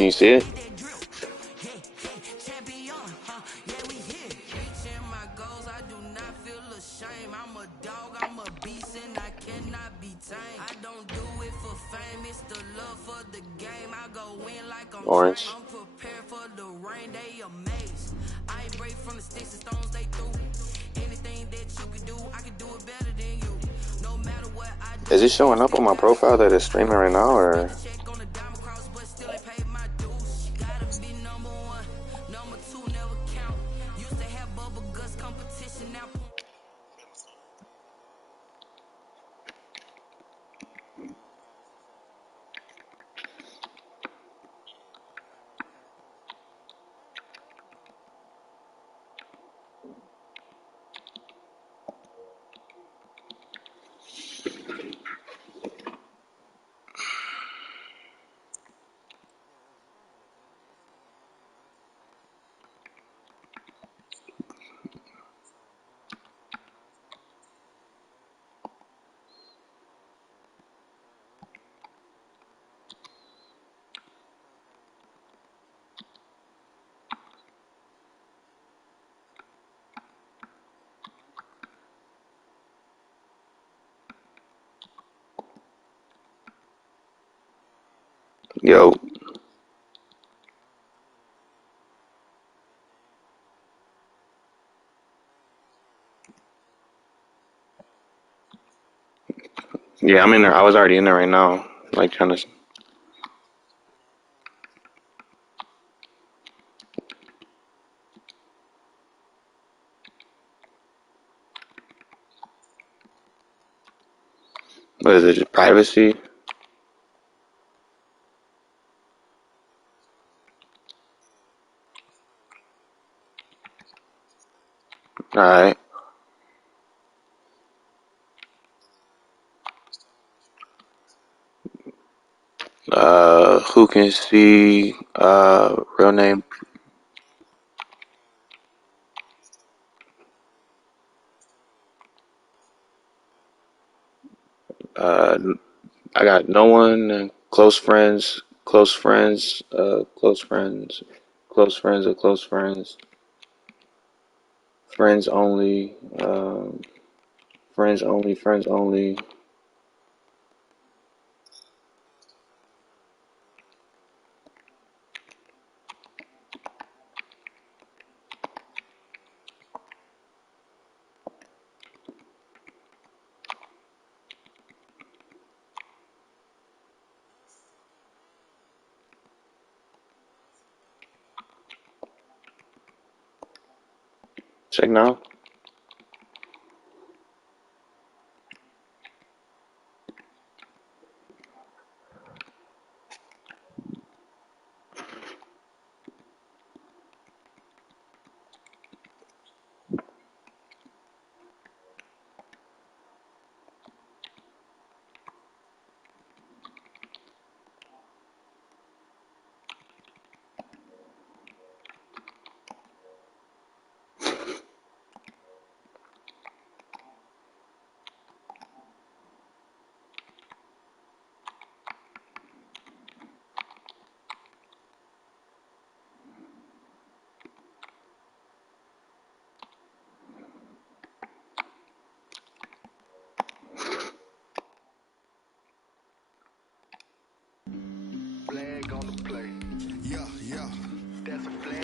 Can you see it? Orange. Is it showing up on my profile that it's streaming right now, or? Yo. Yeah, I'm in there. I was already in there right now. Like trying to. What is it? Just privacy? Alright. Who can see real name? Uh, I got no one and close friends, close friends, close friends, close friends of close friends, friends only, friends only, friends only. Check now.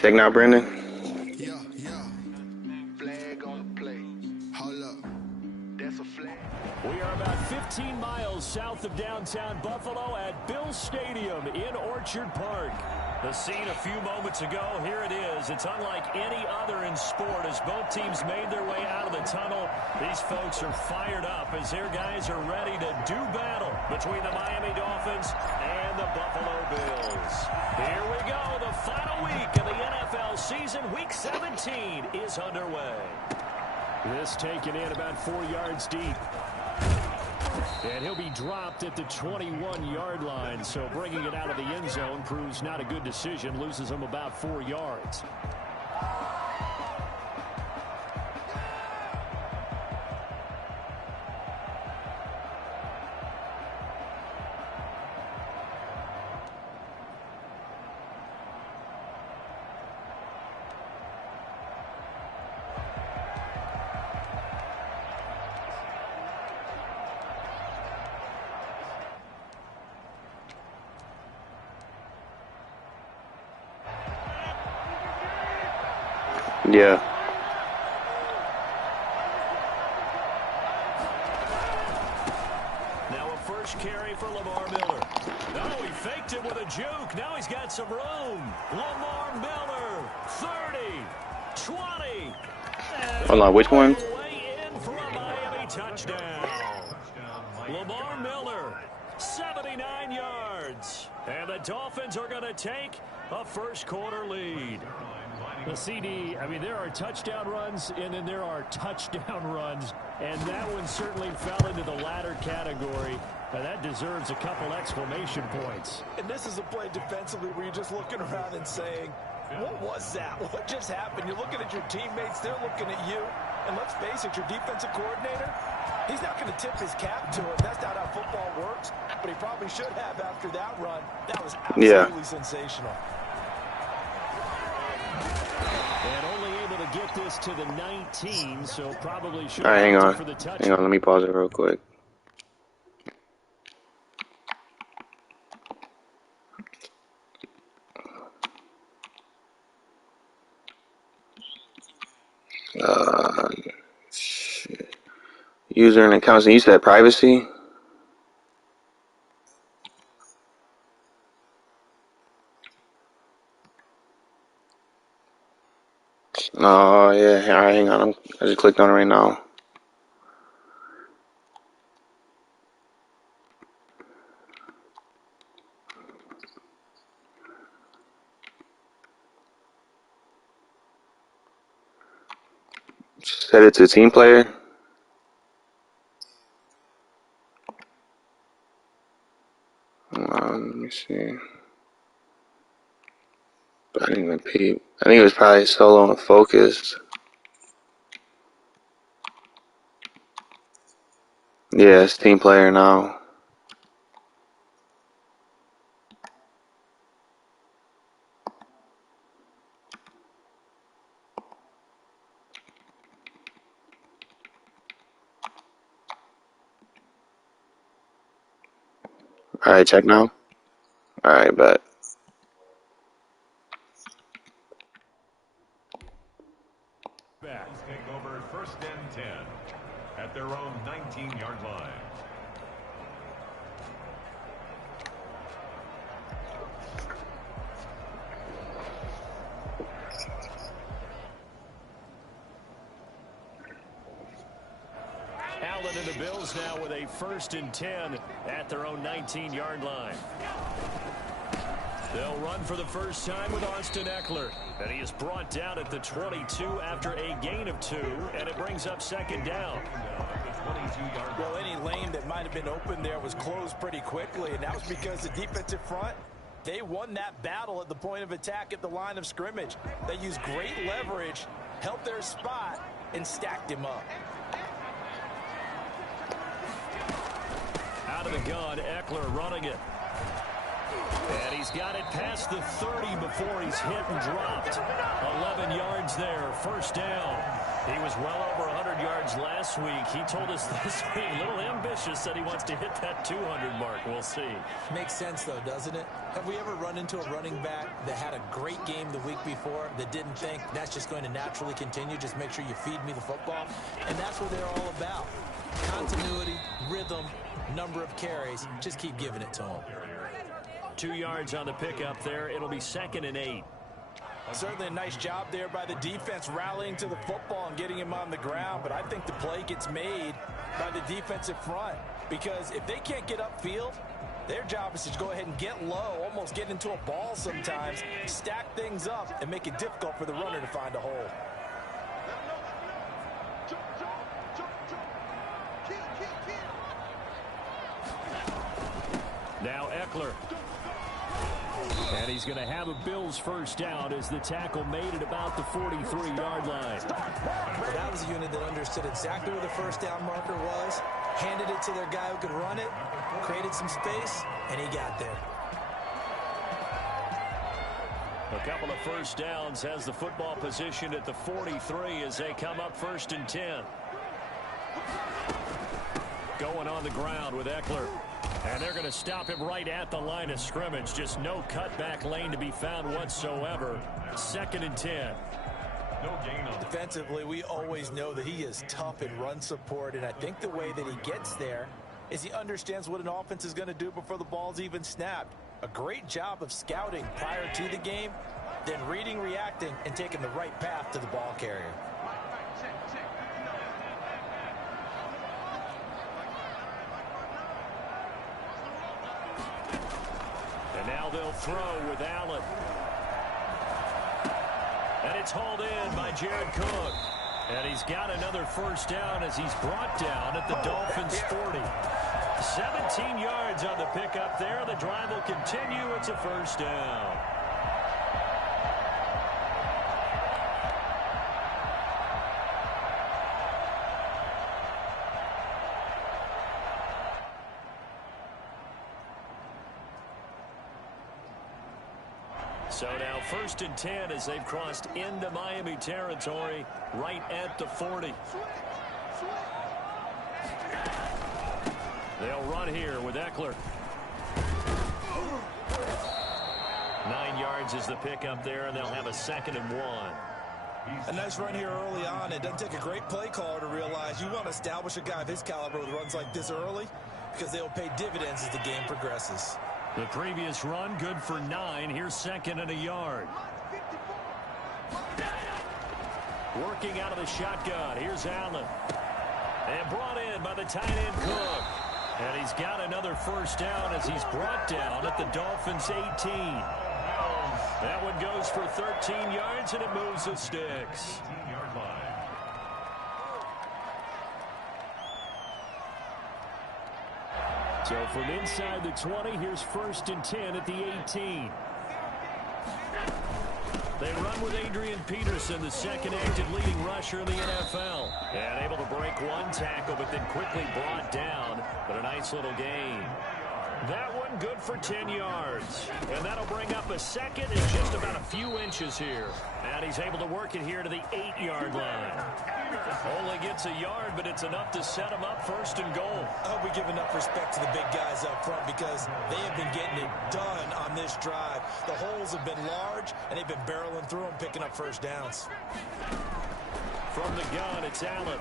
Check now, Brandon. We are about 15 miles south of downtown Buffalo at Bills Stadium in Orchard Park. The scene a few moments ago, here it is. It's unlike any other in sport as both teams made their way out of the tunnel. These folks are fired up as their guys are ready to do battle between the Miami Dolphins and the Buffalo Bills. Here we go, the final week of the NFL season. Week 17 is underway. This taken in about 4 yards deep. And he'll be dropped at the 21-yard line, so bringing it out of the end zone proves not a good decision, loses him about 4 yards. Yeah. Now a first carry for Lamar Miller. Oh, he faked it with a juke. Now he's got some room. Lamar Miller, 30, 20. Hold on, which one? Way in for a Miami touchdown. Lamar Miller, 79 yards. And the Dolphins are going to take a first quarter lead. The CD, I mean, there are touchdown runs, and then there are touchdown runs, and that one certainly fell into the latter category. And that deserves a couple exclamation points. And this is a play defensively where you're just looking around and saying, what was that? What just happened? You're looking at your teammates, they're looking at you. And let's face it, your defensive coordinator, he's not going to tip his cap to it. That's not how football works, but he probably should have after that run. That was absolutely sensational. And only able to get this to the 19, so probably should All right, hang have on. for the touch. Hang on, let me pause it real quick. Shit. User and accounts. And you said privacy? Oh, yeah. All right, hang on. I just clicked on it right now. Set it to team player. Let me see. But I didn't even peep. I think it was probably solo and focused. Yeah, it's team player now. All right, check now. All right, bet. Take over first and 10 at their own 19-yard line. Allen and the Bills now with a first and 10 at their own 19-yard line. They'll run for the first time with Austin Eckler. And he is brought down at the 22 after a gain of 2, and it brings up second down. Well, any lane that might have been open there was closed pretty quickly, and that was because the defensive front, they won that battle at the point of attack at the line of scrimmage. They used great leverage, held their spot, and stacked him up. Out of the gun, Eckler running it. And he's got it past the 30 before he's hit and dropped. 11 yards there, first down. He was well over 100 yards last week. He told us this week, a little ambitious, said he wants to hit that 200 mark. We'll see. Makes sense, though, doesn't it? Have we ever run into a running back that had a great game the week before that didn't think that's just going to naturally continue? Just make sure you feed me the football. And that's what they're all about. Continuity, rhythm, number of carries. Just keep giving it to them. 2 yards on the pickup there. It'll be second and 8. Certainly a nice job there by the defense rallying to the football and getting him on the ground, but I think the play gets made by the defensive front because if they can't get upfield, their job is to go ahead and get low, almost get into a ball sometimes, stack things up, and make it difficult for the runner to find a hole. Now Eckler. And he's going to have a Bills first down as the tackle made at about the 43-yard line. Well, that was a unit that understood exactly where the first down marker was, handed it to their guy who could run it, created some space, and he got there. A couple of first downs has the football position at the 43 as they come up first and 10. Going on the ground with Eckler. And they're going to stop him right at the line of scrimmage. Just no cutback lane to be found whatsoever. Second and 10. No gain on the Defensively, we always know that he is tough in run support, and I think the way that he gets there is he understands what an offense is going to do before the ball's even snapped. A great job of scouting prior to the game, then reading, reacting, and taking the right path to the ball carrier. And now they'll throw with Allen. And it's hauled in by Jared Cook. And he's got another first down as he's brought down at the Dolphins' 40. 17 yards on the pickup there. The drive will continue. It's a first down. So now 1st and 10 as they've crossed into Miami territory right at the 40. They'll run here with Eckler. 9 yards is the pickup there, and they'll have a 2nd and 1. A nice run here early on. It doesn't take a great play caller to realize you want to establish a guy of his caliber with runs like this early because they'll pay dividends as the game progresses. The previous run, good for 9. Here's 2nd and a yard. Working out of the shotgun. Here's Allen. And brought in by the tight end Cook. And he's got another first down as he's brought down at the Dolphins' 18. That one goes for 13 yards, and it moves the sticks. 18-yard line. So from inside the 20, here's 1st and 10 at the 18. They run with Adrian Peterson, the second active leading rusher in the NFL. And able to break one tackle, but then quickly brought down. But a nice little gain. That one good for 10 yards. And that'll bring up a 2nd and just about a few inches here. And he's able to work it here to the 8-yard line. Only gets a yard, but it's enough to set him up 1st and goal. I hope we give enough respect to the big guys up front because they have been getting it done on this drive. The holes have been large, and they've been barreling through them, picking up first downs. From the gun, it's Allen.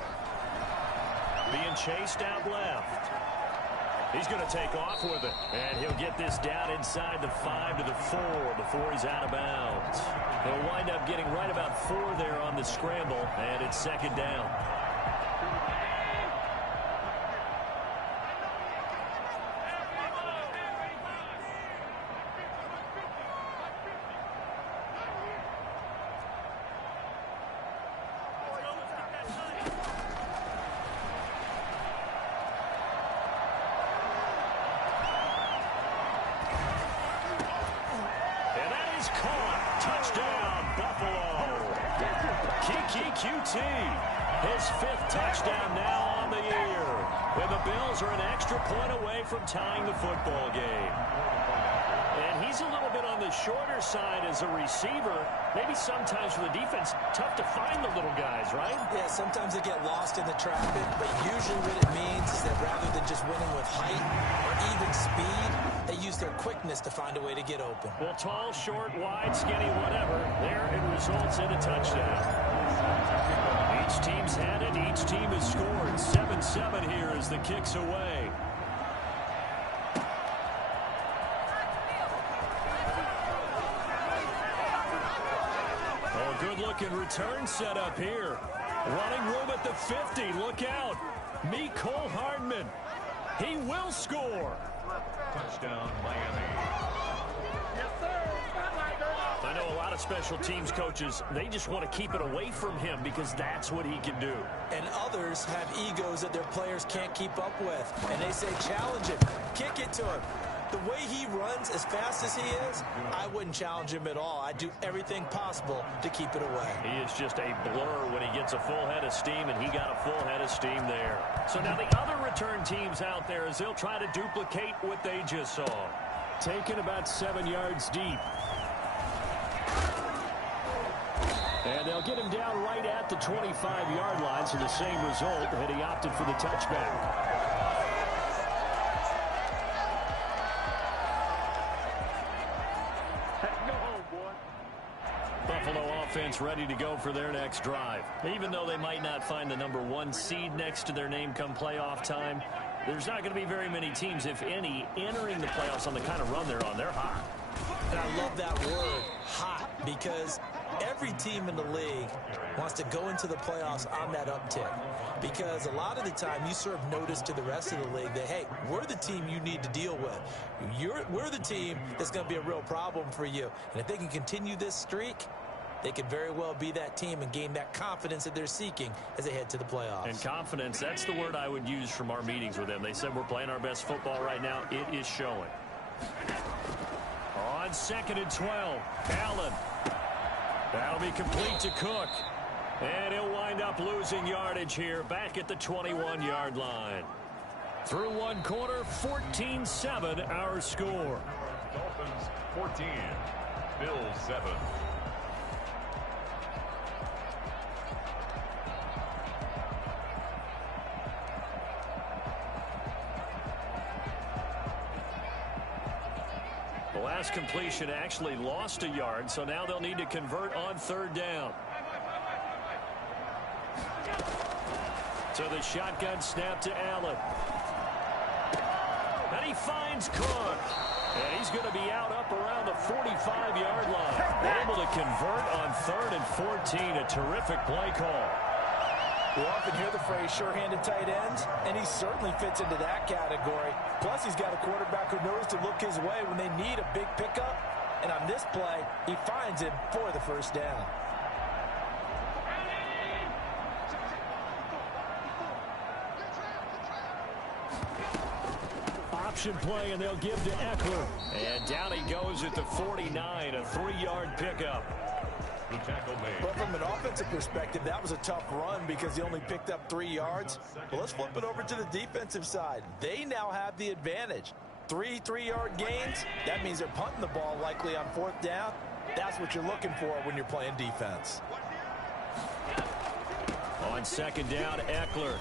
Being chased out left. He's going to take off with it. And he'll get this down inside the 5 to the 4 before he's out of bounds. He'll wind up getting right about 4 there on the scramble, and it's 2nd down. QT, his 5th touchdown now on the year. And the Bills are an extra point away from tying the football game. And he's a little bit on the shorter side as a receiver. Maybe sometimes for the defense, tough to find the little guys, right? Yeah, sometimes they get lost in the traffic, but usually what it means is that rather than just winning with height or even speed, they use their quickness to find a way to get open. Well, tall, short, wide, skinny, whatever, there it results in a touchdown. Each team's had it. Each team has scored. 7-7 here as the kick's away. Oh, good-looking return set up here. Running room at the 50. Look out. Mecole Hardman. He will score. Touchdown, Miami. I know a lot of special teams coaches, they just want to keep it away from him because that's what he can do. And others have egos that their players can't keep up with. And they say, challenge him, kick it to him. The way he runs as fast as he is, I wouldn't challenge him at all. I'd do everything possible to keep it away. He is just a blur when he gets a full head of steam, and he got a full head of steam there. So now the other return teams out there as they'll try to duplicate what they just saw. Taken about 7 yards deep. And they'll get him down right at the 25-yard line, so the same result, and he opted for the touchback. Buffalo offense ready to go for their next drive. Even though they might not find the #1 seed next to their name come playoff time, there's not going to be very many teams, if any, entering the playoffs on the kind of run they're on. They're hot. And I love that word, hot, because every team in the league wants to go into the playoffs on that uptick. Because a lot of the time you serve notice to the rest of the league that, hey, we're the team you need to deal with. We're the team that's going to be a real problem for you. And if they can continue this streak, they could very well be that team and gain that confidence that they're seeking as they head to the playoffs. And confidence, that's the word I would use from our meetings with them. They said we're playing our best football right now. It is showing. On 2nd and 12, Allen. That'll be complete to Cook. And he'll wind up losing yardage here back at the 21-yard line. Through one quarter, 14-7 our score. Dolphins 14, Bills 7. The last completion actually lost a yard, so now they'll need to convert on 3rd down. So the shotgun snap to Allen. And he finds Cook. And he's going to be out up around the 45-yard line. Able to convert on 3rd and 14. A terrific play call. We often hear the phrase sure-handed tight ends, and he certainly fits into that category. Plus, he's got a quarterback who knows to look his way when they need a big pickup. And on this play, he finds him for the 1st down. Option play, and they'll give to Eckler. And down he goes at the 49, a 3-yard pickup. The tackle made. But from an offensive perspective, that was a tough run because he only picked up 3 yards. Well, let's flip it over to the defensive side. They now have the advantage. 3 3-yard gains. That means they're punting the ball likely on 4th down. That's what you're looking for when you're playing defense. On 2nd down, Eckler.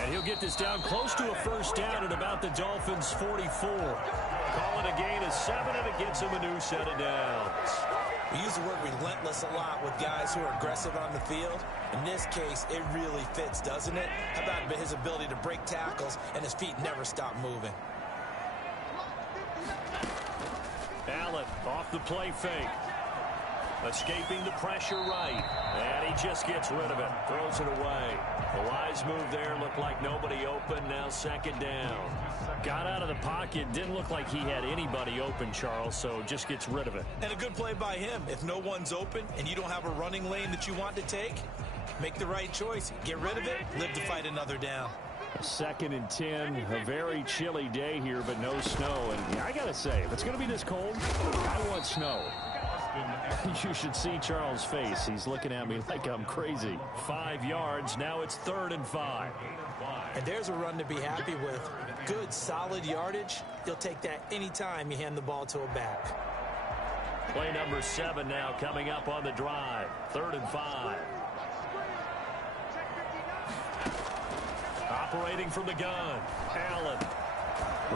And he'll get this down close to a 1st down at about the Dolphins' 44. Call it a gain of 7, and it gets him a new set of downs. We use the word relentless a lot with guys who are aggressive on the field. In this case, it really fits, doesn't it? How about his ability to break tackles and his feet never stop moving? Allen off the play fake. Escaping the pressure right. And he just gets rid of it. Throws it away. The wise move there. Looked like nobody open. Now 2nd down. Got out of the pocket. Didn't look like he had anybody open, Charles, so just gets rid of it. And a good play by him. If no one's open and you don't have a running lane that you want to take, make the right choice. Get rid of it. Live to fight another down. 2nd and 10. A very chilly day here, but no snow. And I got to say, if it's going to be this cold, I want snow. You should see Charles' face. He's looking at me like I'm crazy. 5 yards. Now it's 3rd and 5. And there's a run to be happy with. Good, solid yardage. You'll take that anytime you hand the ball to a back. Play number 7 now coming up on the drive. 3rd and 5. Operating from the gun. Allen.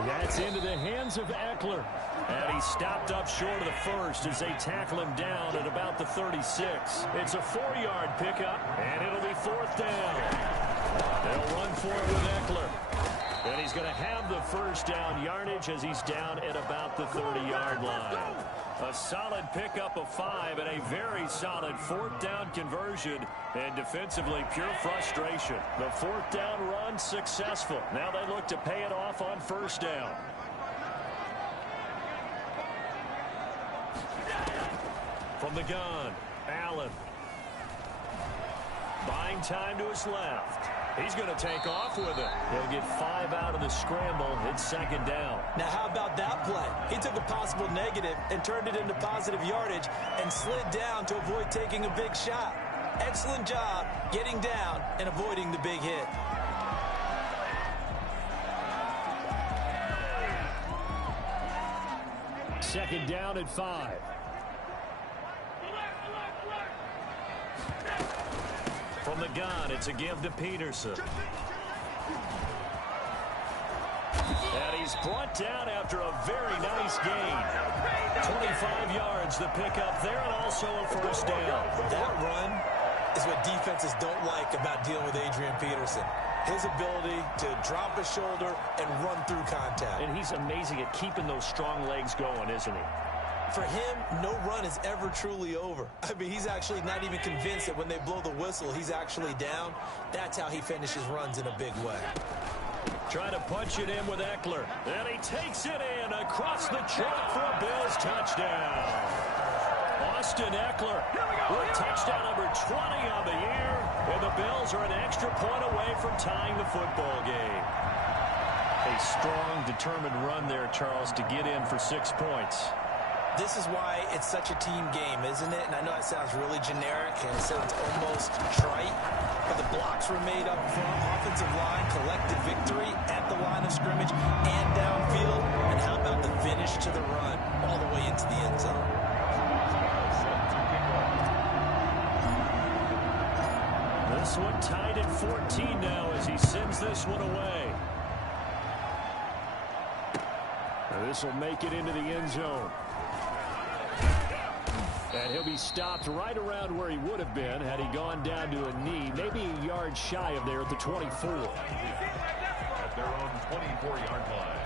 That's into the hands of Eckler. And he's stopped up short of the 1st as they tackle him down at about the 36. It's a 4-yard pickup, and it'll be 4th down. They'll run for it with Eckler. And he's going to have the 1st down yardage as he's down at about the 30-yard line. A solid pickup of 5 and a very solid 4th down conversion. And defensively, pure frustration. The 4th down run successful. Now they look to pay it off on 1st down. From the gun, Allen. Buying time to his left. He's going to take off with it. He'll get 5 out of the scramble. It's 2nd down. Now, how about that play? He took a possible negative and turned it into positive yardage and slid down to avoid taking a big shot. Excellent job getting down and avoiding the big hit. Second down at 5. From the gun, it's a give to Peterson. And he's brought down after a very nice gain. 25 yards the pickup there, and also a first down. That run is what defenses don't like about dealing with Adrian Peterson. His ability to drop a shoulder and run through contact. And he's amazing at keeping those strong legs going, isn't he? For him, no run is ever truly over. I mean, he's actually not even convinced that when they blow the whistle, he's actually down. That's how he finishes runs in a big way. Trying to punch it in with Eckler. And he takes it in across the chalk for a Bills touchdown. Austin Eckler with touchdown number 20 on the year. And the Bills are an extra point away from tying the football game. A strong, determined run there, Charles, to get in for 6 points. This is why it's such a team game, isn't it? And I know it sounds really generic and it sounds almost trite, but the blocks were made up front. Offensive line collected victory at the line of scrimmage and downfield. And how about the finish to the run all the way into the end zone? This one tied at 14 now as he sends this one away. Now this will make it into the end zone. And he'll be stopped right around where he would have been had he gone down to a knee, maybe a yard shy of there at the 24. At their own 24-yard line.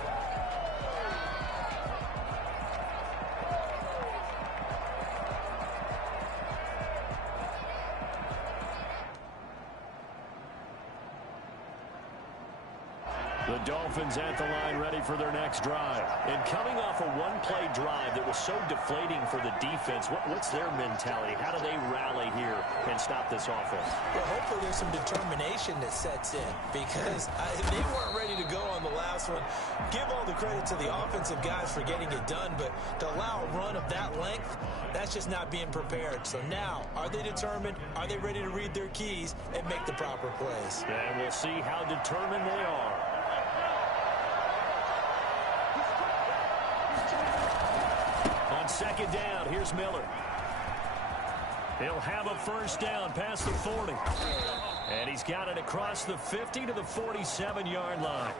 The Dolphins at the line ready for their next drive. And coming off a one-play drive that was so deflating for the defense, what's their mentality? How do they rally here and stop this offense? Well, hopefully there's some determination that sets in because they weren't ready to go on the last one. Give all the credit to the offensive guys for getting it done, but to allow a run of that length, that's just not being prepared. So now, are they determined? Are they ready to read their keys and make the proper plays? And we'll see how determined they are. On second down, here's Miller. He'll have a first down past the 40. And he's got it across the 50 to the 47-yard line.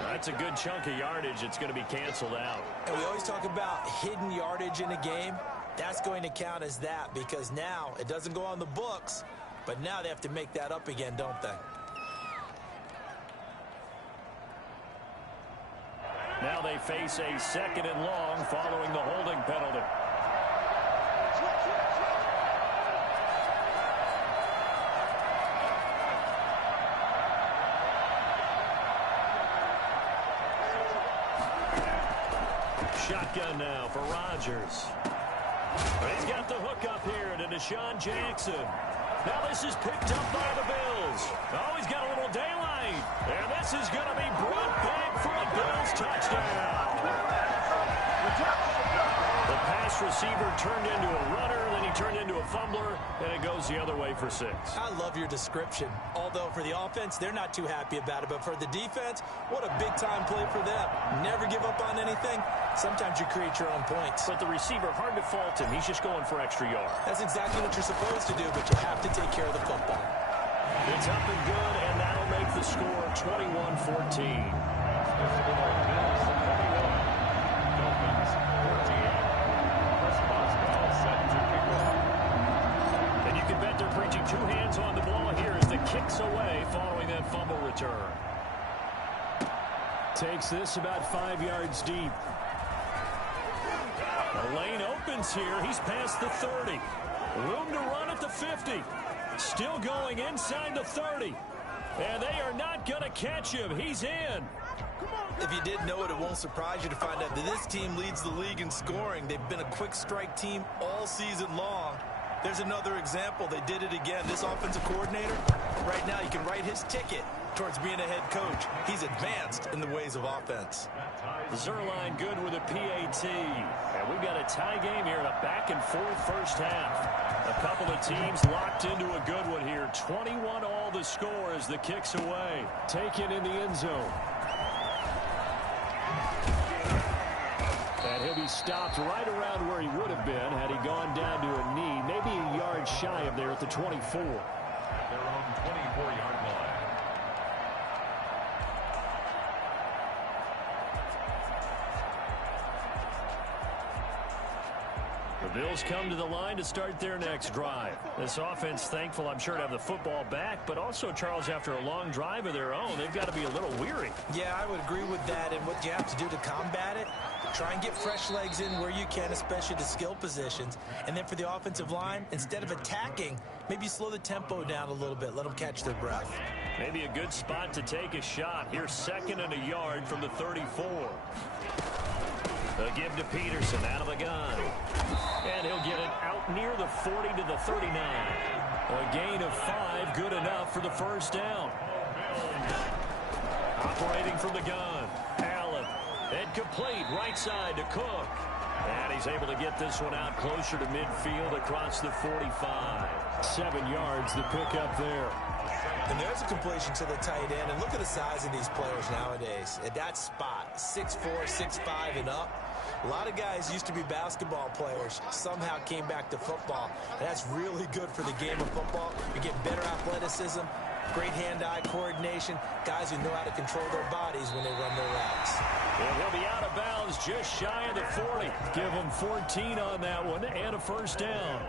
That's a good chunk of yardage. It's going to be canceled out. And we always talk about hidden yardage in a game. That's going to count as that because now it doesn't go on the books, but now they have to make that up again, don't they? Now they face a second and long following the holding penalty. Shotgun now for Rodgers. He's got the hook up here to Deshaun Jackson. Now this is picked up by the Bills. Oh, he's got a little daylight. And this is going to be brought back for a Bills touchdown. The pass receiver turned into a runner, then he turned into a fumbler, and it goes the other way for 6. I love your description. Although for the offense, they're not too happy about it. But for the defense, what a big-time play for them. Never give up on anything. Sometimes you create your own points. But the receiver, hard to fault him. He's just going for extra yards. That's exactly what you're supposed to do, but you have to take care of the football. It's up and good, and that'll make the score 21-14. And you can bet they're preaching 2 hands on the ball here as the kick's away following that fumble return. Takes this about 5 yards deep. The lane opens here. He's past the 30. Room to run at the 50. Still going inside the 30. And they are not going to catch him. He's in. If you didn't know it, it won't surprise you to find out that this team leads the league in scoring. They've been a quick strike team all season long. There's another example. They did it again. This offensive coordinator, right now, you can write his ticket towards being a head coach. He's advanced in the ways of offense. Zerline good with a PAT. And we've got a tie game here in a back-and-forth first half. A couple of teams locked into a good one here. 21 all the score as the kick's away. Taken in the end zone. And he'll be stopped right around where he would have been had he gone down to a knee, maybe a yard shy of there at the 24. At their own 24-yard line. Bills come to the line to start their next drive. This offense thankful, I'm sure, to have the football back, but also, Charles, after a long drive of their own, they've got to be a little weary. Yeah, I would agree with that, and what you have to do to combat it, try and get fresh legs in where you can, especially the skill positions. And then for the offensive line, instead of attacking, maybe slow the tempo down a little bit, let them catch their breath. Maybe a good spot to take a shot. Here's 2nd and a yard from the 34. The give to Peterson out of the gun. And he'll get it out near the 40 to the 39. A gain of 5, good enough for the first down. Operating from the gun, Allen. And complete right side to Cook. And he's able to get this one out closer to midfield across the 45. 7 yards to pick up there. And there's a completion to the tight end. And look at the size of these players nowadays. At that spot, 6'4", 6'5", and up. A lot of guys used to be basketball players, somehow came back to football. And that's really good for the game of football. You get better athleticism, great hand-eye coordination, guys who know how to control their bodies when they run their routes. And he'll be out of bounds just shy of the 40. Give him 14 on that one and a first down.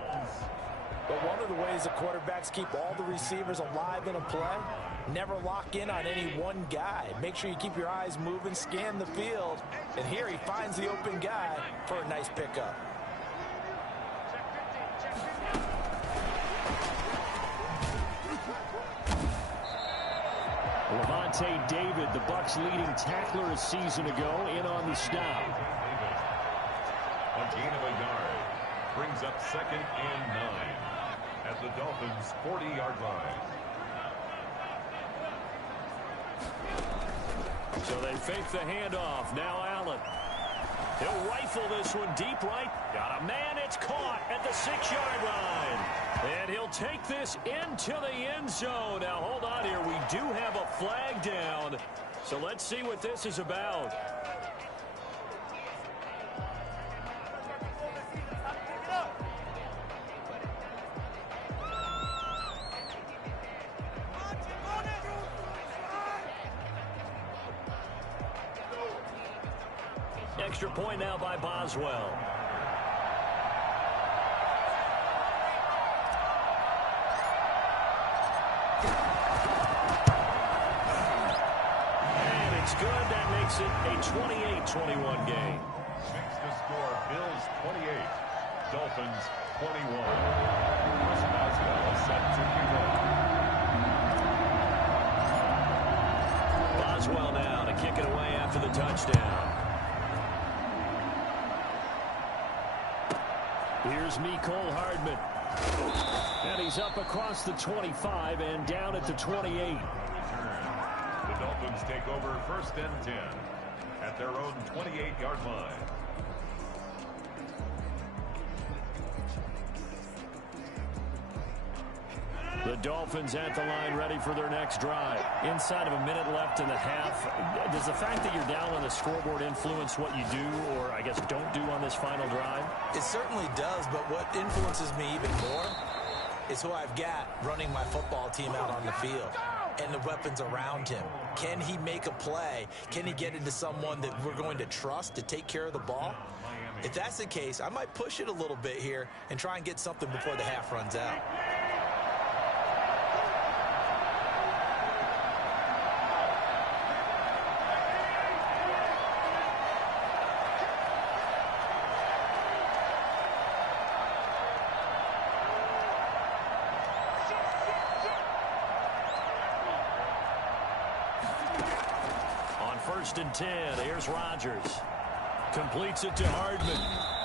But one of the ways the quarterbacks keep all the receivers alive in a play, never lock in on any one guy. Make sure you keep your eyes moving, scan the field. And here he finds the open guy for a nice pickup. Levante David, the Bucs' leading tackler a season ago, in on the stop. A gain of a yard brings up 2nd and 9 at the Dolphins' 40-yard line. So they fake the handoff. Now Allen. He'll rifle this one deep right. Got a man. It's caught at the 6-yard line. And he'll take this into the end zone. Now hold on here. We do have a flag down. So let's see what this is about. Extra point now by Boswell. And it's good. That makes it a 28-21 game. Makes the score Bills 28, Dolphins 21. Chris Boswell set to kick off. Boswell now to kick it away after the touchdown. Here's Mecole Hardman. And he's up across the 25 and down at the 28. The Dolphins take over 1st and 10 at their own 28-yard line. The Dolphins at the line ready for their next drive. Inside of a minute left in the half. Does the fact that you're down on the scoreboard influence what you do, or I guess don't do on this final drive? It certainly does, but what influences me even more is who I've got running my football team out on the field and the weapons around him. Can he make a play? Can he get into someone that we're going to trust to take care of the ball? If that's the case, I might push it a little bit here and try and get something before the half runs out. First and 10. Here's Rodgers. Completes it to Hardman.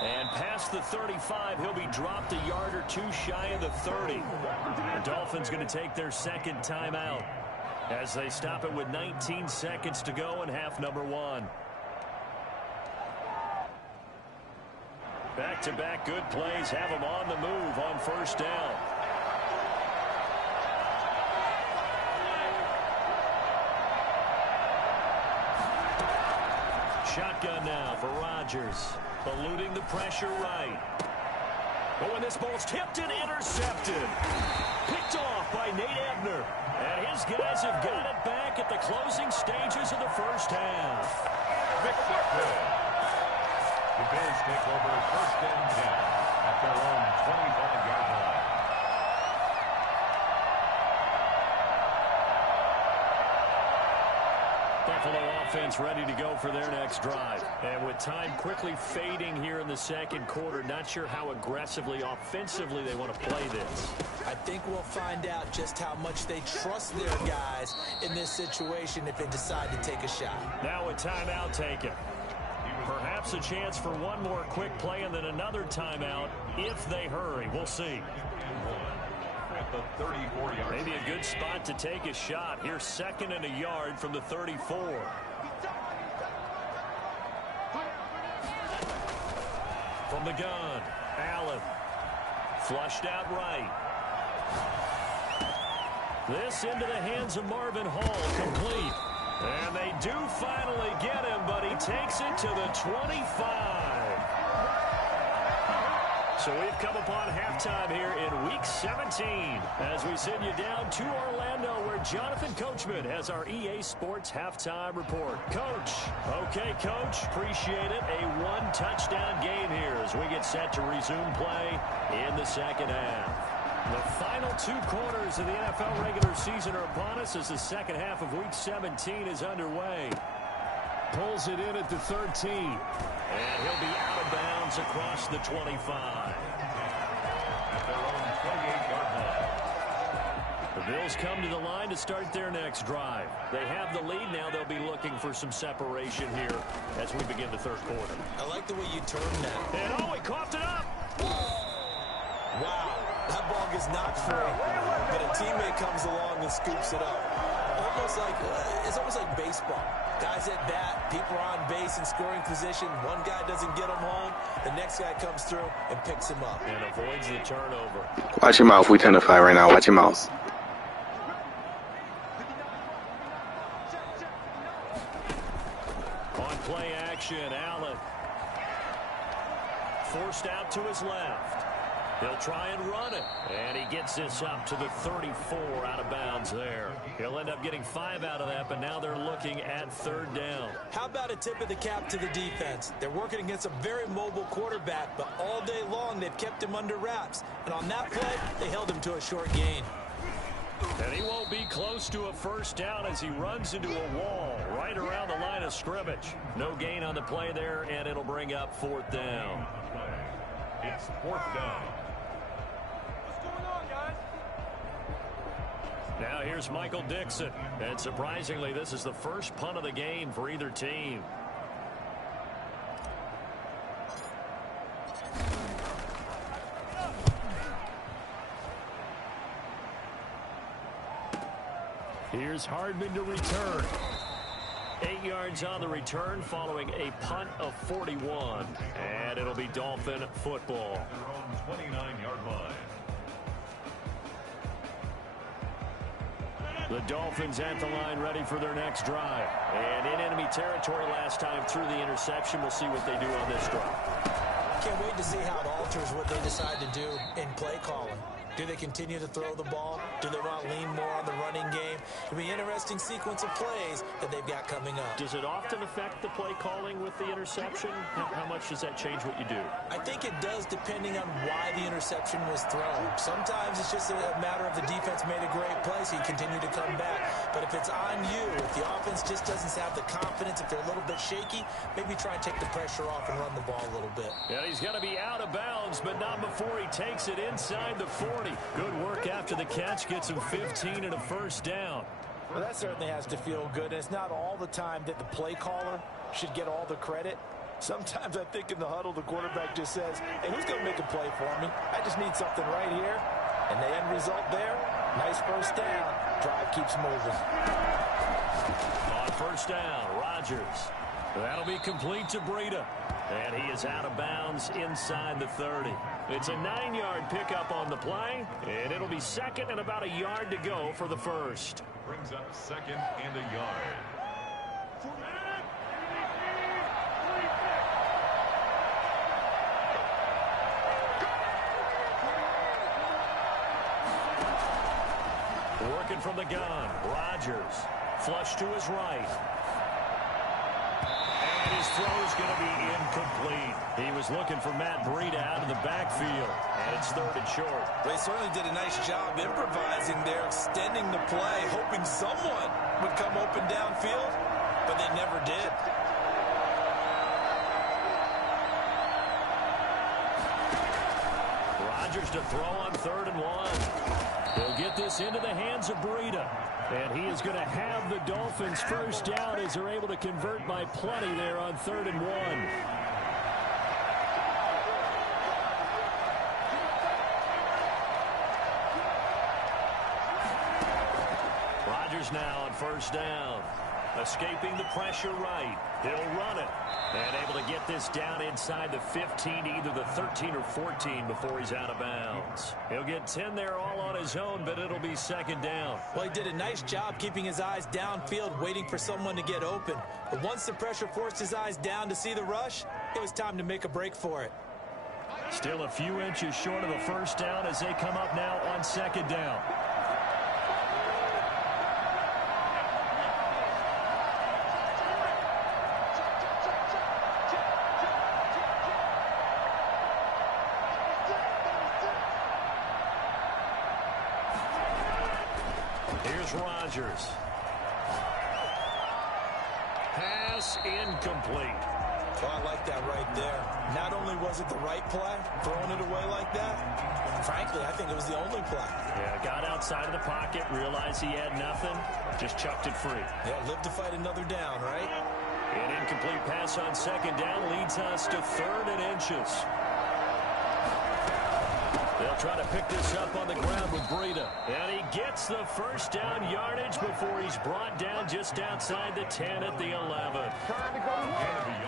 And past the 35, he'll be dropped a yard or two shy of the 30. The Dolphins going to take their second timeout as they stop it with 19 seconds to go in half number 1. Back-to-back good plays have them on the move on first down. Shotgun now for Rodgers. Eluding the pressure right. But when this ball's tipped and intercepted. Picked off by Nate Ebner. And his guys have got it back at the closing stages of the first half. The Bills take over 1st and 10 at their own 25-yard line. Buffalo offense ready to go for their next drive. And with time quickly fading here in the second quarter, not sure how aggressively, offensively they want to play this. I think we'll find out just how much they trust their guys in this situation if they decide to take a shot. Now a timeout taken. Perhaps a chance for one more quick play and then another timeout if they hurry. We'll see. At the 34-yard Maybe a good spot to take a shot. Here's 2nd and a yard from the 34. From the gun, Allen. Flushed out right. This into the hands of Marvin Hall, complete. And they do finally get him, but he takes it to the 25. So we've come upon halftime here in Week 17 as we send you down to Orlando where Jonathan Coachman has our EA Sports Halftime Report. Coach. Okay, Coach. Appreciate it. A one-touchdown game here as we get set to resume play in the second half. The final 2 quarters of the NFL regular season are upon us as the second half of Week 17 is underway. Pulls it in at the 13. And he'll be out of bounds across the 25. at their own 28-yard line. The Bills come to the line to start their next drive. They have the lead. Now they'll be looking for some separation here as we begin the third quarter. I like the way you turned that. And oh, he coughed it up. Wow, that ball gets knocked free, but a teammate comes along and scoops it up. It's almost like baseball. Guys at bat, people are on base in scoring position. One guy doesn't get him home. The next guy comes through and picks him up. And avoids the turnover. Watch your mouth. We 10-5 right now. Watch your mouth. On play action, Allen. Forced out to his left. He'll try and run it. And he gets this up to the 34 out of bounds there. He'll end up getting 5 out of that, but now they're looking at third down. How about a tip of the cap to the defense? They're working against a very mobile quarterback, but all day long they've kept him under wraps. And on that play, they held him to a short gain. And he won't be close to a first down as he runs into a wall right around the line of scrimmage. No gain on the play there, and it'll bring up fourth down. It's fourth down. Now here's Michael Dixon. And surprisingly, this is the first punt of the game for either team. Here's Hardman to return. 8 yards on the return following a punt of 41. And it'll be Dolphin football. Their own 29-yard line. The Dolphins at the line ready for their next drive. And in enemy territory last time through the interception. We'll see what they do on this drive. Can't wait to see how it alters what they decide to do in play calling. Do they continue to throw the ball? Do they want to lean more on the running game? It'll be an interesting sequence of plays that they've got coming up. Does it often affect the play calling with the interception? How much does that change what you do? I think it does depending on why the interception was thrown. Sometimes it's just a matter of the defense made a great play, so you continue to come back. But if it's on you, if the offense just doesn't have the confidence, if they're a little bit shaky, maybe try and take the pressure off and run the ball a little bit. Yeah, he's going to be out of bounds, but not before he takes it inside the 40. Good work after the catch, gets him 15 and a first down. Well, that certainly has to feel good. And it's not all the time that the play caller should get all the credit. Sometimes I think in the huddle, the quarterback just says, hey, who's going to make a play for me? I just need something right here. And the end result there, nice first down. Drive keeps moving. On first down, Rodgers. That'll be complete to Breida. And he is out of bounds inside the 30. It's a 9-yard pickup on the play, and it'll be second and about a yard to go for the first. Brings up second and a yard. Working from the gun, Rodgers. Flush to his right. And his throw is going to be incomplete. He was is looking for Matt Breida out of the backfield. And it's 3rd and short. They certainly did a nice job improvising there, extending the play, hoping someone would come open downfield, but they never did. Rodgers to throw on 3rd and 1. He'll get this into the hands of Breida. And he is going to have the Dolphins first down as they're able to convert by plenty there on 3rd and 1. Rodgers now on 1st down. Escaping the pressure right. He'll run it. And able to get this down inside the 15, either the 13 or 14 before he's out of bounds. He'll get 10 there all on his own, but it'll be 2nd down. Well, he did a nice job keeping his eyes downfield, waiting for someone to get open. But once the pressure forced his eyes down to see the rush, it was time to make a break for it. Still a few inches short of a first down as they come up now on 2nd down. Here's Rodgers. Pass incomplete. Oh, I like that right there. Not only was it the right play, throwing it away like that, frankly, I think it was the only play. Yeah, got outside of the pocket, realized he had nothing, just chucked it free. Yeah, live to fight another down, right? An incomplete pass on 2nd down leads us to 3rd and inches. They'll try to pick this up on the ground with Breida. And he gets the first down yardage before he's brought down just outside the 10 at the 11.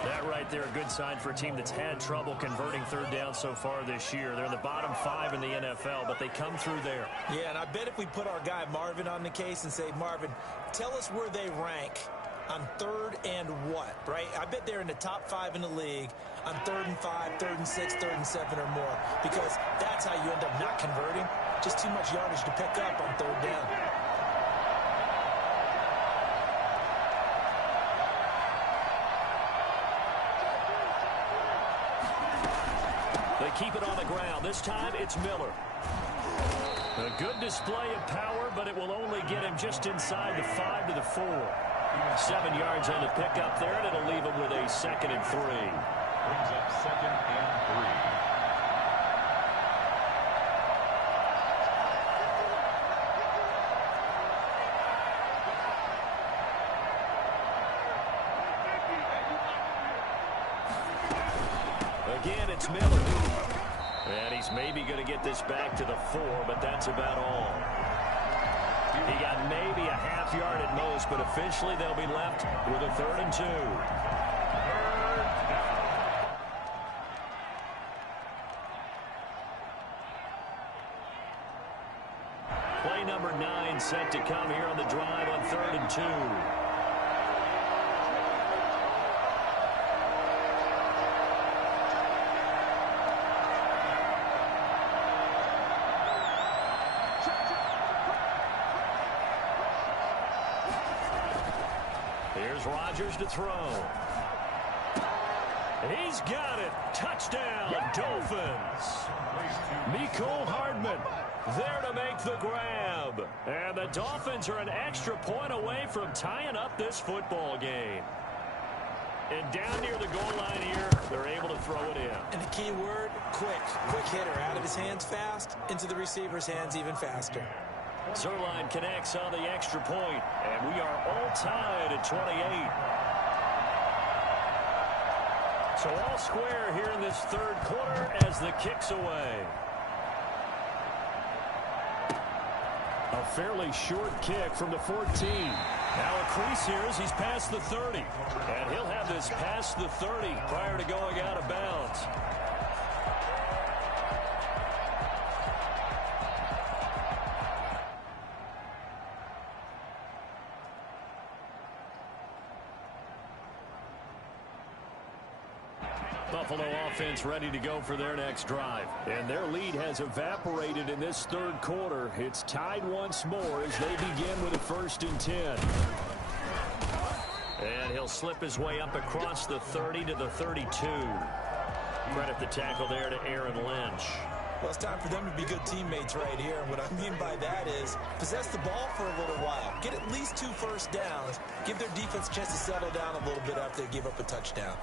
That right there, a good sign for a team that's had trouble converting 3rd down so far this year. They're in the bottom 5 in the NFL, but they come through there. Yeah, and I bet if we put our guy Marvin on the case and say, Marvin, tell us where they rank on 3rd and what, right? I bet they're in the top 5 in the league on 3rd and 5, 3rd and 6, 3rd and 7 or more, because that's how you end up not converting. Just too much yardage to pick up on 3rd down. They keep it on the ground. This time it's Miller. A good display of power, but it will only get him just inside the 5 to the 4. 7 yards on the pickup there, and it'll leave him with a 2nd and 3. Brings up 2nd and 3. Again, it's Miller. And he's maybe going to get this back to the 4, but that's about all. He got maybe a half yard at most, but officially they'll be left with a 3rd and 2. Play number 9 set to come here on the drive on 3rd and 2. Here's Rodgers to throw. He's got it. Touchdown, Dolphins. Mecole Hardman there to make the grab. And the Dolphins are an extra point away from tying up this football game. And down near the goal line here, they're able to throw it in. And the key word, quick. Quick hitter. Out of his hands fast, into the receiver's hands even faster. Zerline connects on the extra point, and we are all tied at 28. So all square here in this 3rd quarter as the kick's away. A fairly short kick from the 14. Now a crease here as he's past the 30. And he'll have this past the 30 prior to going out of bounds. Buffalo offense ready to go for their next drive. And their lead has evaporated in this 3rd quarter. It's tied once more as they begin with a 1st and 10. And he'll slip his way up across the 30 to the 32. Credit the tackle there to Aaron Lynch. Well, it's time for them to be good teammates right here. And what I mean by that is possess the ball for a little while. Get at least 2 first downs. Give their defense a chance to settle down a little bit after they give up a touchdown.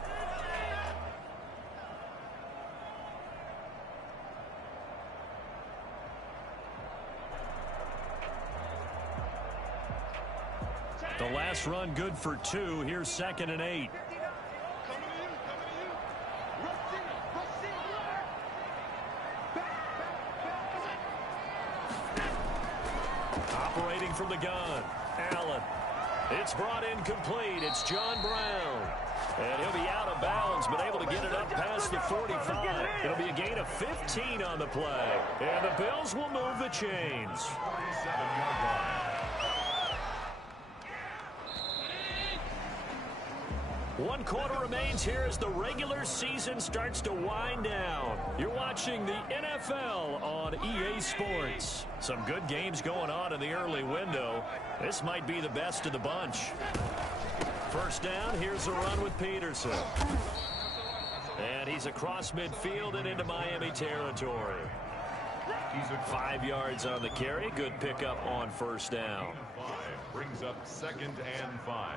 The last run good for 2. Here's 2nd and 8. Operating from the gun, Allen. It's brought in complete. It's John Brown. And he'll be out of bounds, but able to get it up past the 45. It'll be a gain of 15 on the play. And the Bills will move the chains. 47-yard line. One quarter remains here as the regular season starts to wind down. You're watching the NFL on EA Sports. Some good games going on in the early window. This might be the best of the bunch. First down, here's a run with Peterson. And he's across midfield and into Miami territory. 5 yards on the carry. Good pickup on first down. 5 brings up 2nd and 5.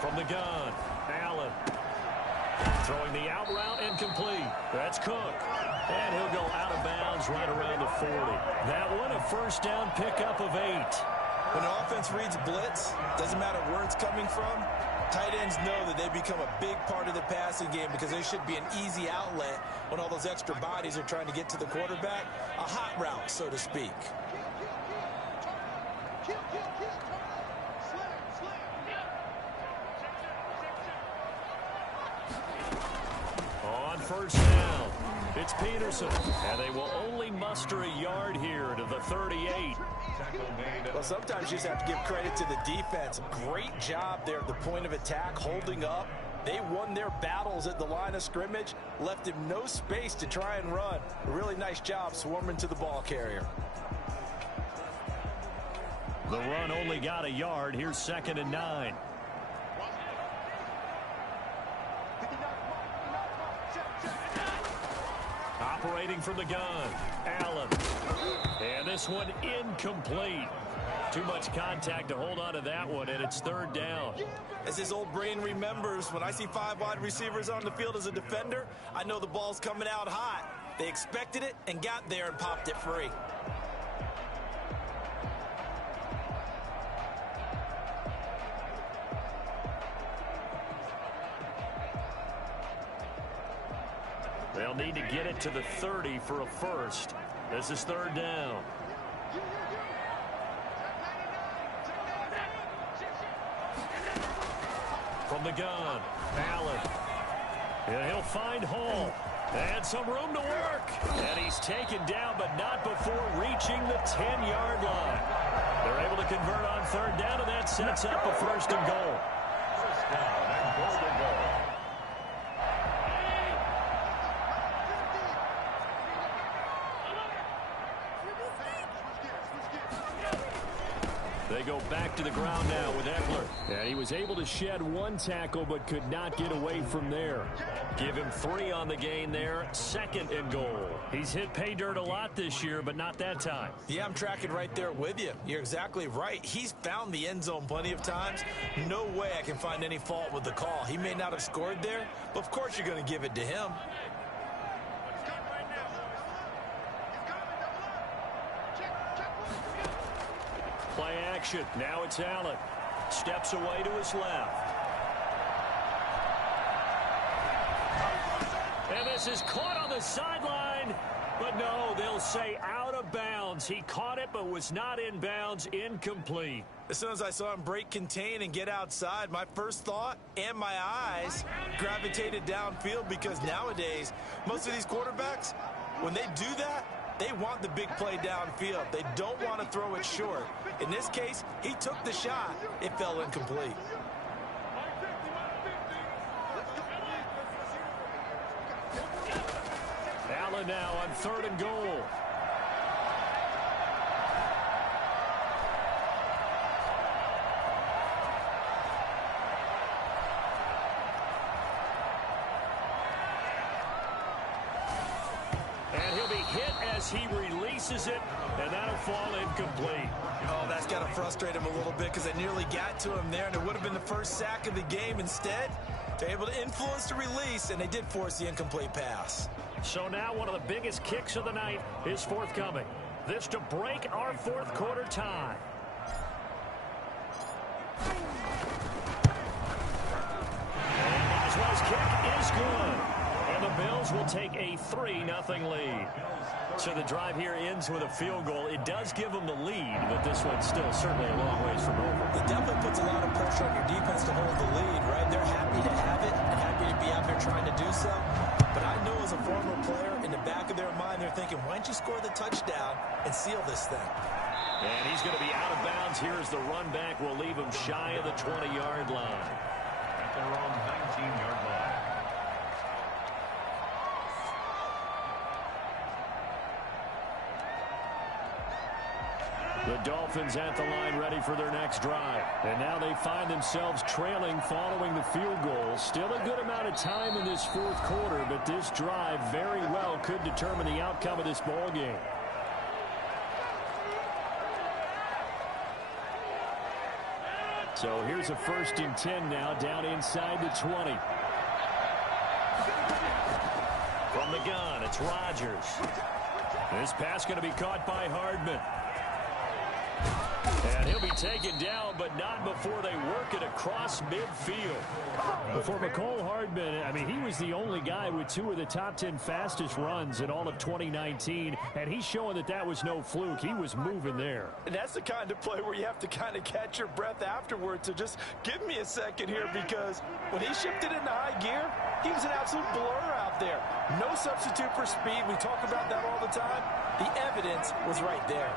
From the gun, Allen. Throwing the out route incomplete. That's Cook. And he'll go out of bounds right around the 40. That one a first down pickup of 8. When an offense reads blitz, doesn't matter where it's coming from, tight ends know that they become a big part of the passing game because they should be an easy outlet when all those extra bodies are trying to get to the quarterback. A hot route, so to speak. On first down, it's Peterson. And they will only muster a yard here to the 38. Well, sometimes you just have to give credit to the defense. Great job there at the point of attack, holding up. They won their battles at the line of scrimmage, left him no space to try and run. A really nice job swarming to the ball carrier. The run only got a yard. Here's 2nd and 9. Operating from the gun, Allen. And this one incomplete. Too much contact to hold on to that one, and it's 3rd down. As his old brain remembers, when I see 5 wide receivers on the field as a defender, I know the ball's coming out hot. They expected it and got there and popped it free. They'll need to get it to the 30 for a first. This is 3rd down. From the gun, Allen. And he'll find Hall. And some room to work. And he's taken down, but not before reaching the 10-yard line. They're able to convert on 3rd down, and that sets up a 1st and goal. First down and goal to goal. They go back to the ground now with Eckler. And he was able to shed 1 tackle but could not get away from there. Give him 3 on the gain there. 2nd and goal. He's hit pay dirt a lot this year, but not that time. Yeah, I'm tracking right there with you. You're exactly right. He's found the end zone plenty of times. No way I can find any fault with the call. He may not have scored there, but of course you're going to give it to him. Play action. Now it's Allen. Steps away to his left. And this is caught on the sideline. But no, they'll say out of bounds. He caught it but was not in bounds. Incomplete. As soon as I saw him break contain and get outside, my first thought and my eyes gravitated downfield because nowadays, most of these quarterbacks, when they do that, They want the big play downfield. They don't want to throw it short. In this case, he took the shot. It fell incomplete. Allen now on 3rd and goal. And he'll be hit as he releases it, and that'll fall incomplete. Oh, that's got to frustrate him a little bit because they nearly got to him there, and it would have been the first sack of the game. Instead, they're able to influence the release, and they did force the incomplete pass. So now one of the biggest kicks of the night is forthcoming. This to break our 4th quarter tie. And Boswell's kick is good. And the Bills will take a 3-0 lead. So the drive here ends with a field goal. It does give them the lead, but this one's still certainly a long ways from over. It definitely puts a lot of pressure on your defense to hold the lead, right? They're happy to have it and happy to be out there trying to do so. But I know as a former player, in the back of their mind, they're thinking, why don't you score the touchdown and seal this thing? And he's going to be out of bounds here as the run back will leave him shy of the 20-yard line. At their own 19-yard line. The Dolphins at the line ready for their next drive. And now they find themselves trailing following the field goal. Still a good amount of time in this 4th quarter, but this drive very well could determine the outcome of this ball game. So here's a 1st and 10 now down inside the 20. From the gun, it's Rodgers. This pass going to be caught by Hardman. And he'll be taken down, but not before they work it across midfield. For McCole Hardman, I mean, he was the only guy with 2 of the top 10 fastest runs in all of 2019, and he's showing that that was no fluke. He was moving there. And that's the kind of play where you have to kind of catch your breath afterwards. So just give me a second here, because when he shifted into high gear, he was an absolute blur out there. No substitute for speed. We talk about that all the time. The evidence was right there.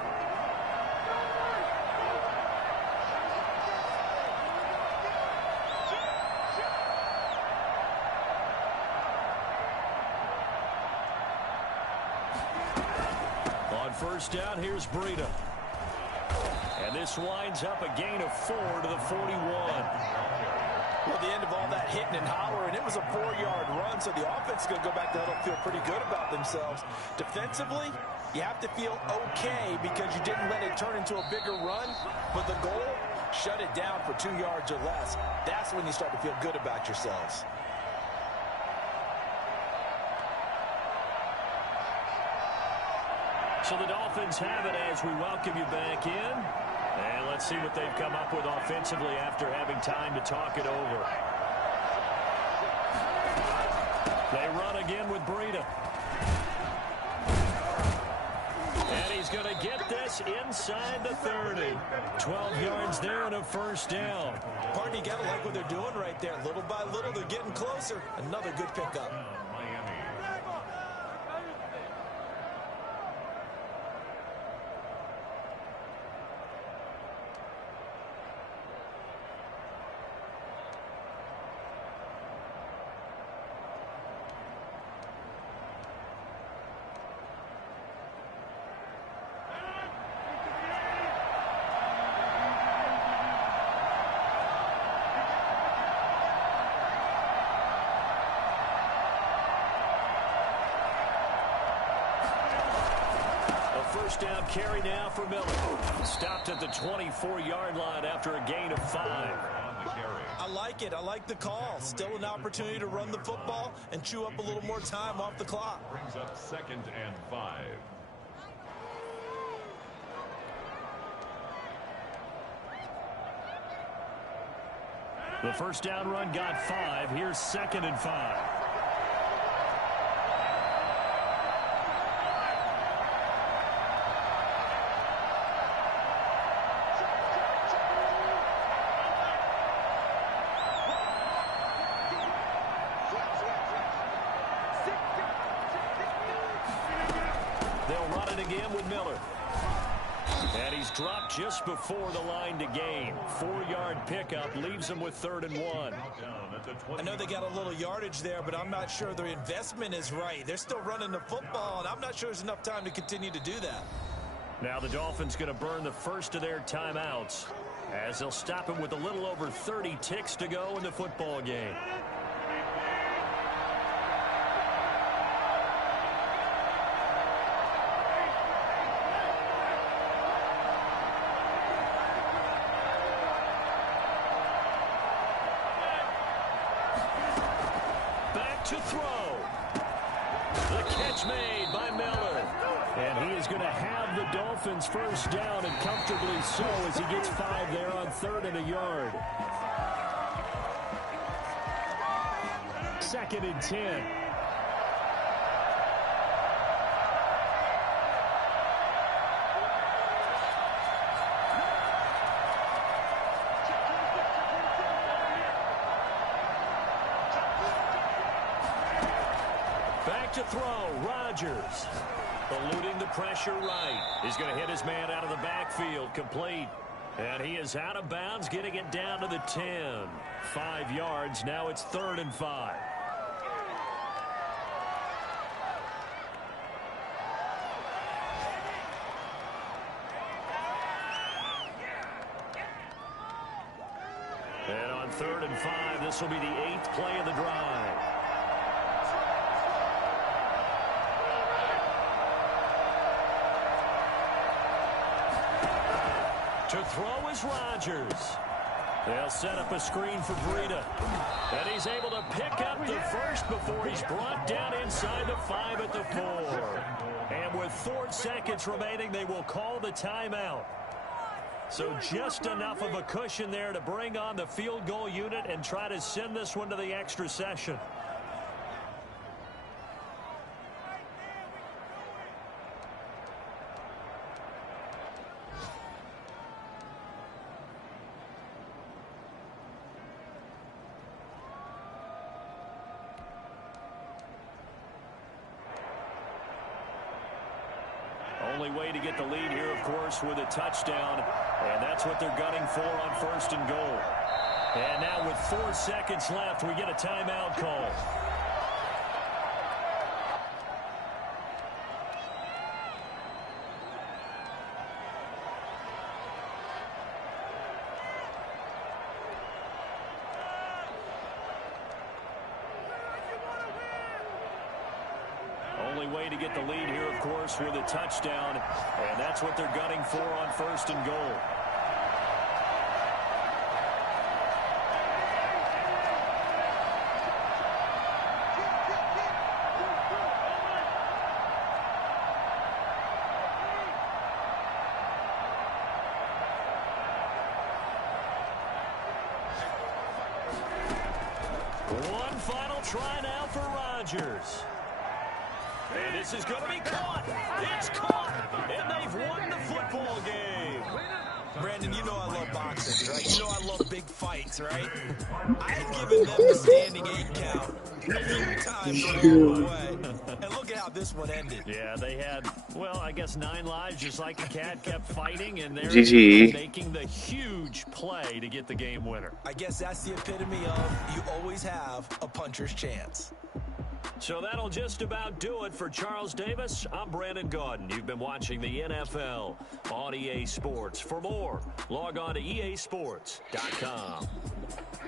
First down, here's Breida. And this winds up a gain of 4 to the 41. Well, the end of all that hitting and hollering, it was a 4-yard run, so the offense is going to go back to huddle, feel pretty good about themselves. Defensively, you have to feel okay because you didn't let it turn into a bigger run, but the goal, shut it down for 2 yards or less. That's when you start to feel good about yourselves. So the Dolphins have it as we welcome you back in. And let's see what they've come up with offensively after having time to talk it over. They run again with Breida. And he's going to get this inside the 30. 12 yards there and a 1st down. Partner, you got to like what they're doing right there. Little by little, they're getting closer. Another good pickup. Miami. First down carry now for Miller. Stopped at the 24-yard line after a gain of 5. I like it. I like the call. Still an opportunity to run the football and chew up a little more time off the clock. Brings up 2nd and 5. The first down run got 5. Here's 2nd and 5. They'll They'll run it again with Miller. And he's dropped just before the line to gain. 4-yard pickup leaves him with 3rd and 1. I know they got a little yardage there, but I'm not sure their investment is right. They're still running the football, and I'm not sure there's enough time to continue to do that. Now the Dolphins going to burn the first of their timeouts as they'll stop him with a little over 30 ticks to go in the football game. To throw. The catch made by Miller. And he is going to have the Dolphins first down, and comfortably so, as he gets 5 there on 3rd and a yard. 2nd and 10. To throw, Rodgers. Eluding the pressure right. He's going to hit his man out of the backfield, complete. And he is out of bounds, getting it down to the 10. 5 yards, now it's 3rd and 5. And on 3rd and 5, this will be the 8th play of the drive. To throw is Rodgers. They'll set up a screen for Breida. And he's able to pick up the first before he's brought down inside the 5 at the 4. And with 4 seconds remaining, they will call the timeout. So just enough of a cushion there to bring on the field goal unit and try to send this one to the extra session. Only way to get the lead here, of course, with a touchdown. And that's what they're gunning for on 1st and goal. And now with 4 seconds left, we get a timeout call. Only way to get the lead here, of course, with a touchdown. And that's what they're gunning for on 1st and goal. One final try now for Rodgers. And this is going to be caught. It's caught. And they've won the football game. Brandon, you know I love boxing, right? You know I love big fights, right? I've given them the standing 8 count a few times along the way. And look at how this one ended. Yeah, they had, well, I guess 9 lives, just like the cat kept fighting, and they're GG. making the huge play to get the game winner. I guess that's the epitome of you always have a puncher's chance. So that'll just about do it for Charles Davis. I'm Brandon Gaudin. You've been watching the NFL on EA Sports. For more, log on to easports.com.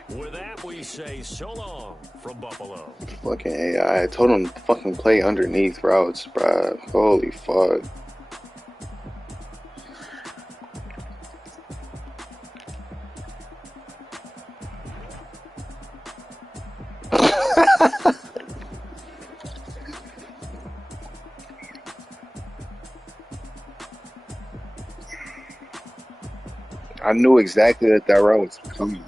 With that, we say so long from Buffalo. Fucking AI. I told him to fucking play underneath routes, bruh. Holy fuck. I knew exactly that route was coming.